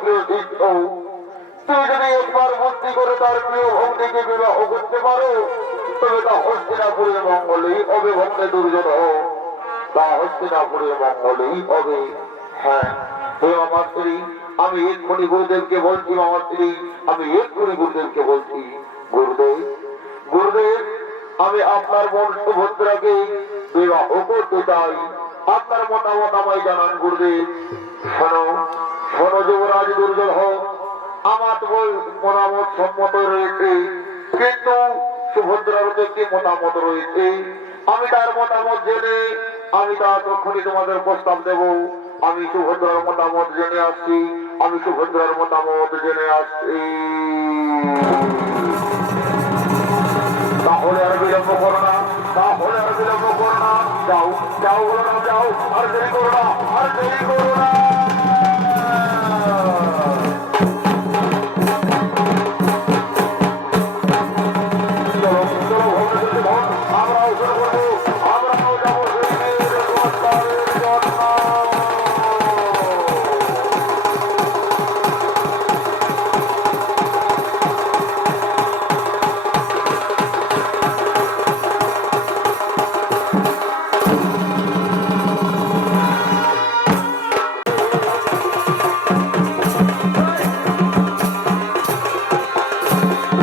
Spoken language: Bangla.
প্রিয় শিষ্য, তুই যদি একবার বুদ্ধি করে তার প্রিয় ভগ্নীকে বিবাহ করতে পারো, তবে তা হস্তিনাপুরের মঙ্গলেই হবে। ভগ্নে দুর্যোধন, তা হস্তিনাপুরের মঙ্গলেই হবে। হ্যাঁ হে আমার স্ত্রী, আমি এক্ষুনি গুরুদেবকে বলছি, আমার স্ত্রী, আমি এক্ষুনি গুরুদেবকে বলছি। গুরুদেব, গুরুদেব, আমি আপনার বোন সুভদ্রাকে বিবাহ করতে চাই। আপনার মতামত আমায় জানান গুরুদেব। শোনো, শোনো যুবরাজ দুর্যোধন, আমার তো মতামত সম্মত রয়েছে, কিন্তু সুভদ্রার একটি মতামত রয়েছে। আমি তার মতামত জেনে আমি তা তখনই তোমাদের প্রস্তাব দেব। আমি সুভদ্রার মতামত জেনে আসছি, আমি সুভদ্রার মতামত জেনে আসছি। তাহলে আর বিলম্ব করো না, তাহলে আর বিলম্ব করো না, যাও যাও, বলো না, যাও, আর দেরি করো না, আর দেরি করো না।